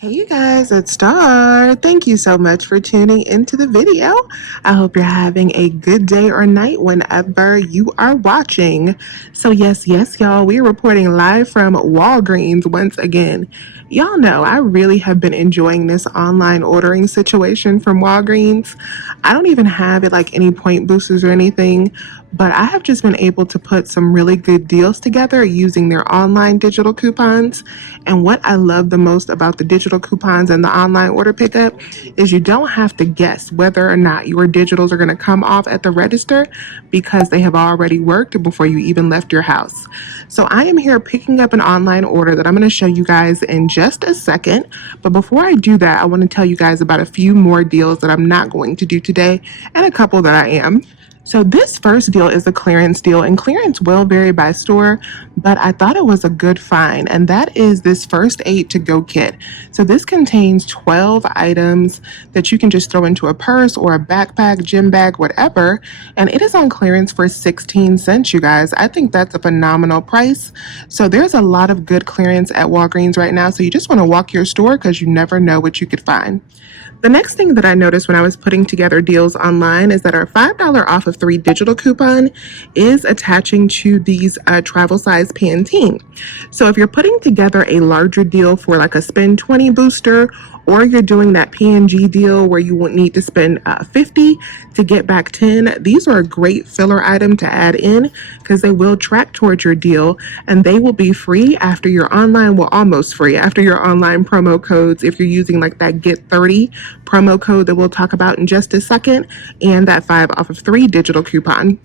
Hey you guys, it's Star. Thank you so much for tuning into the video. I hope you're having a good day or night whenever you are watching. So yes, y'all, we're reporting live from Walgreens once again. Y'all know I really have been enjoying this online ordering situation from Walgreens. I don't even have it like any point boosters or anything, but I have just been able to put some really good deals together using their online digital coupons. And what I love the most about the digital coupons and the online order pickup is you don't have to guess whether or not your digitals are going to come off at the register because they have already worked before you even left your house. So I am here picking up an online order that I'm going to show you guys in just a second. But before I do that, I want to tell you guys about a few more deals that I'm not going to do today and a couple that I am. So this first deal is a clearance deal, and clearance will vary by store, but I thought it was a good find, and that is this first aid to go kit. So this contains 12 items that you can just throw into a purse or a backpack, gym bag, whatever, and it is on clearance for 16 cents, you guys. I think that's a phenomenal price. So there's a lot of good clearance at Walgreens right now, so you just want to walk your store because you never know what you could find. The next thing that I noticed when I was putting together deals online is that our $5 off of 3 digital coupon is attaching to these travel size Pantene. So if you're putting together a larger deal for like a spend 20 booster, or you're doing that P&G deal where you won't need to spend 50 to get back 10, these are a great filler item to add in because they will track towards your deal and they will be free after your online, well, almost free after your online promo codes if you're using like that Get 30 promo code that we'll talk about in just a second, and that 5 off of 3 digital coupon.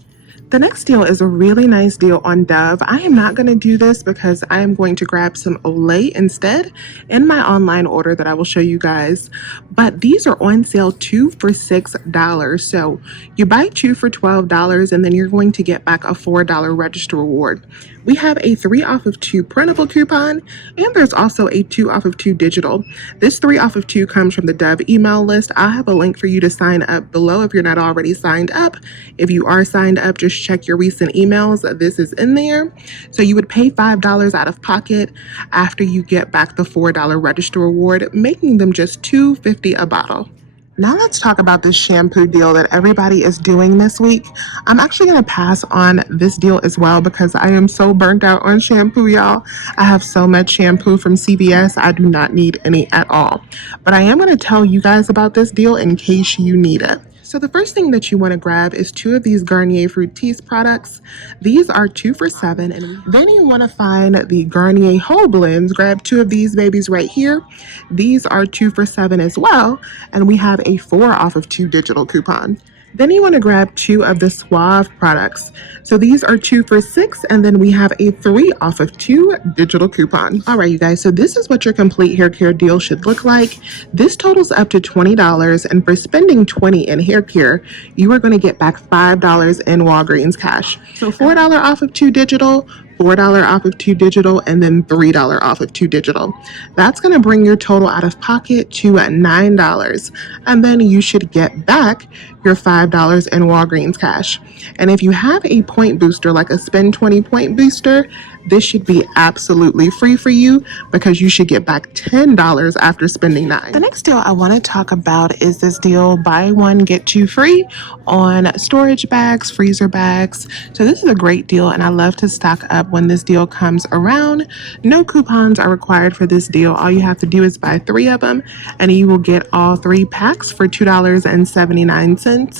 The next deal is a really nice deal on Dove. I am not going to do this because I am going to grab some Olay instead in my online order that I will show you guys. But these are on sale 2 for $6. So you buy 2 for $12 and then you're going to get back a $4 register reward. We have a 3 off of 2 printable coupon, and there's also a 2 off of 2 digital. This 3 off of 2 comes from the Dove email list. I'll have a link for you to sign up below if you're not already signed up. If you are signed up, just check your recent emails. This is in there. So you would pay $5 out of pocket after you get back the $4 register reward, making them just $2.50 a bottle. Now let's talk about this shampoo deal that everybody is doing this week. I'm actually going to pass on this deal as well because I am so burnt out on shampoo, y'all. I have so much shampoo from CVS. I do not need any at all. But I am going to tell you guys about this deal in case you need it. So the first thing that you want to grab is 2 of these Garnier Fructis products. These are 2 for $7. And then you want to find the Garnier Whole Blends. Grab 2 of these babies right here. These are 2 for $7 as well. And we have a 4 off of 2 digital coupon. Then you want to grab 2 of the Suave products. So these are 2 for $6, and then we have a 3 off of 2 digital coupon. All right, you guys, so this is what your complete hair care deal should look like. This totals up to $20, and for spending $20 in hair care, you are going to get back $5 in Walgreens cash. So $4 off of 2 digital, $4 off of 2 digital, and then $3 off of 2 digital. That's going to bring your total out of pocket to $9. And then you should get back your $5 in Walgreens cash. And if you have a point booster, like a spend 20 point booster, this should be absolutely free for you because you should get back $10 after spending $9. The next deal I want to talk about is this deal, buy one, get 2 free on storage bags, freezer bags. So this is a great deal and I love to stock up when this deal comes around. No coupons are required for this deal. All you have to do is buy 3 of them and you will get all 3 packs for $2.79. I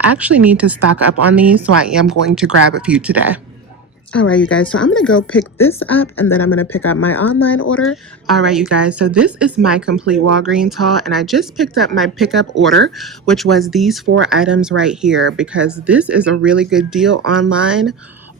actually need to stock up on these, so I am going to grab a few today. All right, you guys, so I'm going to go pick this up and then I'm going to pick up my online order. All right, you guys, so this is my complete Walgreens haul and I just picked up my pickup order, which was these 4 items right here because this is a really good deal online,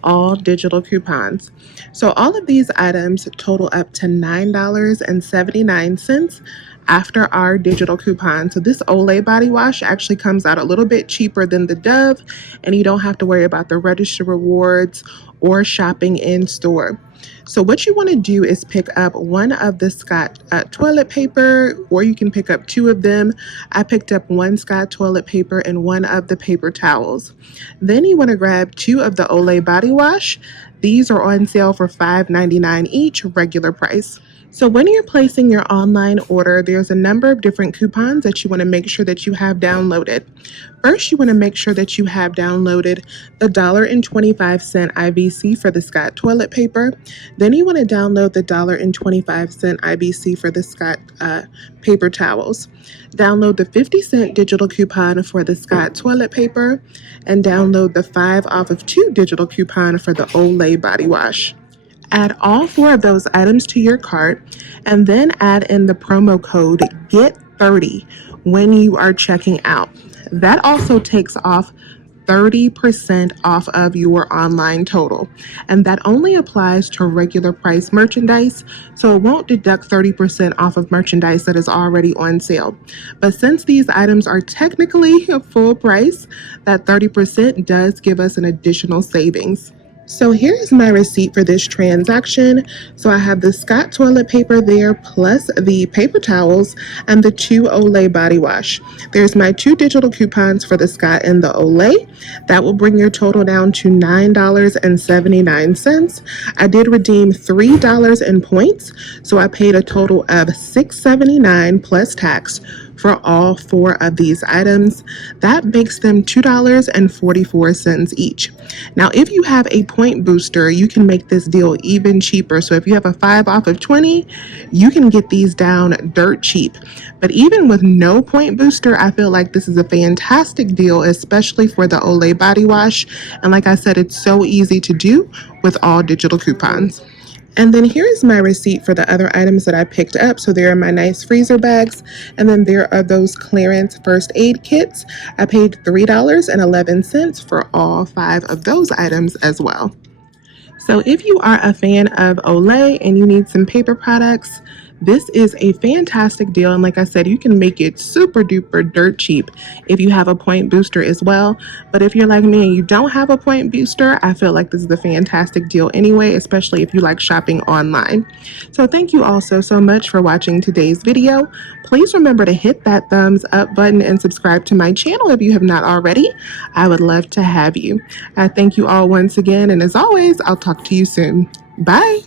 all digital coupons. So all of these items total up to $9.79 after our digital coupon. So this Olay body wash actually comes out a little bit cheaper than the Dove, and you don't have to worry about the register rewards or shopping in store. So what you want to do is pick up 1 of the Scott toilet paper, or you can pick up 2 of them. I picked up 1 Scott toilet paper and 1 of the paper towels. Then you want to grab 2 of the Olay body wash. These are on sale for $5.99 each, regular price. So when you're placing your online order, there's a number of different coupons that you want to make sure that you have downloaded. First, you want to make sure that you have downloaded the $1.25 IBC for the Scott toilet paper. Then you want to download the $1.25 IBC for the Scott paper towels. Download the 50-cent digital coupon for the Scott toilet paper, and download the 5 off of 2 digital coupon for the Olay body wash. Add all 4 of those items to your cart and then add in the promo code GET30 when you are checking out. That also takes off 30% off of your online total. And that only applies to regular price merchandise, so it won't deduct 30% off of merchandise that is already on sale. But since these items are technically a full price, that 30% does give us an additional savings. So here is my receipt for this transaction. So I have the Scott toilet paper there, plus the paper towels and the 2 Olay body wash. There's my 2 digital coupons for the Scott and the Olay. That will bring your total down to $9.79. I did redeem $3 in points, so I paid a total of $6.79 plus tax for all 4 of these items. That makes them $2.44 each. Now, if you have a point booster, you can make this deal even cheaper. So if you have a 5 off of 20, you can get these down dirt cheap. But even with no point booster, I feel like this is a fantastic deal, especially for the Olay body wash. And like I said, it's so easy to do with all digital coupons. And then here is my receipt for the other items that I picked up. So there are my nice freezer bags. And then there are those clearance first aid kits. I paid $3.11 for all 5 of those items as well. So if you are a fan of Olay and you need some paper products, this is a fantastic deal. And like I said, you can make it super duper dirt cheap if you have a point booster as well. But if you're like me and you don't have a point booster, I feel like this is a fantastic deal anyway, especially if you like shopping online. So thank you all so much for watching today's video. Please remember to hit that thumbs up button and subscribe to my channel if you have not already. I would love to have you. I thank you all once again. And as always, I'll talk to you soon. Bye.